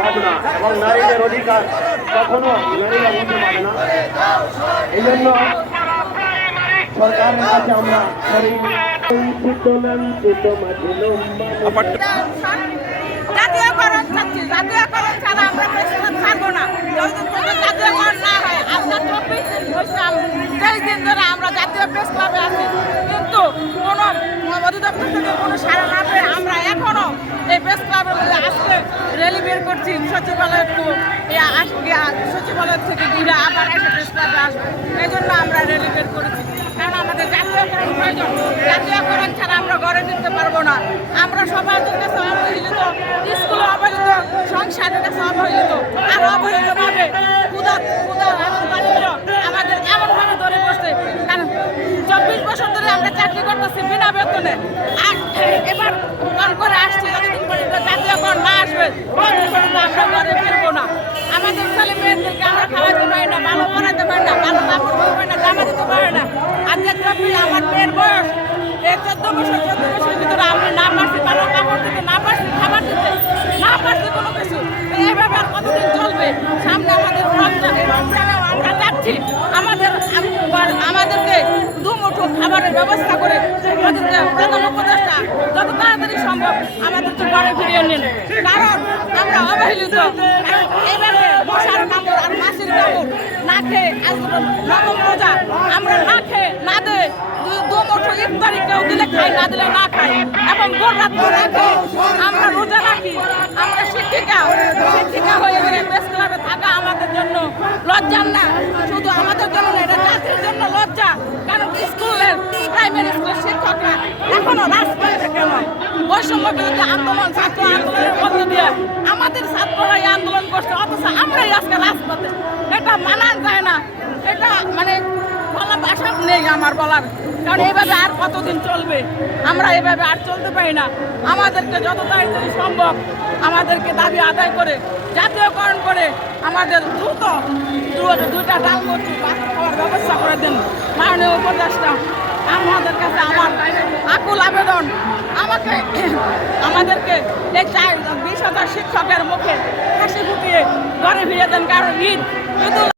ভাবনা এবং নারীদের অধিকার কখনো নারীরা বলতে পারে না। এই জন্য সরকারের কাছে আমরা জাতীয়করণ চাচ্ছি। জাতীয়করণ ছাড়া আমরা প্রেসিডেন্ট ছাড়বো না। জাতীয়করণ না হয় আমরা 24 দিন ধরে আমরা জাতীয় প্রেস ক্লাবে আছি, কিন্তু কোনো অধিদপ্তর থেকে কোনো সাড়া না পেয়ে আমরা এখনো এই প্রেস ক্লাবের মধ্যে আজকে র্যালি বের করছি। সচিবালয় থেকে ঘিরে আবার একটা প্রেস ক্লাবে আসবো, এই জন্য আমরা র্যালি বের করেছি। কারণ আমাদের জাতীয়করণ প্রয়োজন। জাতীয়করণ ছাড়া আমরা গড়ে তুলতে পারবো না। আমরা সমাজের কাছে অবহেলিত, স্কুলে অবহেলিত, সংসারের কাছে অবহেলিত, আর অবহেলিতভাবে আমাদের এমনভাবে ধরে বসছে। কারণ 24 বছর ধরে আমরা চাকরি করতেছি বিনা বেতনে, আর এবার করে আসছি। যতদিন পর্যন্ত জাতীয়করণ না আসবে ততদিন পর্যন্ত আমরা ঘরে ফিরবো না। আমাদের ছেলে মেয়েদেরকে আমরা খাওয়াতে পারি না, ভালো পড়াতে পারি না, ভালো কাপড় দিতে পারি না, জামা দিতে পারি না। আজকে আমার মেয়ের বয়স এই 14 বছরের ভিতরে আমি না পারছি ভালো কাপড় দিতে, না পারছি খাবার দিতে, না পারছি কোনো কিছু। এইভাবে আর কতদিন চলবে? সামনে আমাদের রমজানেও আমরা যাচ্ছি। আমাদেরকে দুমুঠো খাবারের ব্যবস্থা করে প্রধান উপদেষ্টা যত তাড়াতাড়ি সম্ভব আমাদেরকে ঘরে ফিরিয়ে নিন। কারণ আমরা অবহেলিত। এইভাবে মশার কামড় আর মাছির কামড় না খেয়ে আজ নবম রোজা, আমরা না খেয়ে না দে দুমুঠো ইফতারি কেউ দিলে খাই, না দিলে না খাই, এবং ভোর রাত্রে না খেয়ে আমরা রোজা রাখি। আমরা শিক্ষিকা হয়ে গেলে প্রেস ক্লাবে থাকা আমাদের জন্য লজ্জার না, শুধু আমাদের জন্য না, এটা জাতির জন্য লজ্জা। কারণ স্কুলের প্রাইমারি স্কুলের শিক্ষকরা এখনো রাজপথে কেন? বৈষম্য বিরুদ্ধে আন্দোলন, ছাত্র আন্দোলনের মধ্য দিয়ে আমাদের ছাত্ররাই আন্দোলন করছে, অথচ আমরাই আজকে রাজপথে। এটা মানা যায় না। এটা মানে বলা ভাষা নেই আমার বলার। কারণ এইভাবে আর কতদিন চলবে? আমরা এইভাবে আর চলতে পারি না। আমাদেরকে যত তাড়াতাড়ি সম্ভব আমাদেরকে দাবি আদায় করে জাতীয়করণ করে আমাদের দ্রুত 2টা ডাল কচু খাওয়ার ব্যবস্থা করে দেন। মাননীয় উপদেষ্টা, আমাদের কাছে আমার আকুল আবেদন, আমাদেরকে এই 20,000 শিক্ষকের মুখে হাসি ফুটিয়ে ঘরে ফিরে দেন। কারণ ঈদ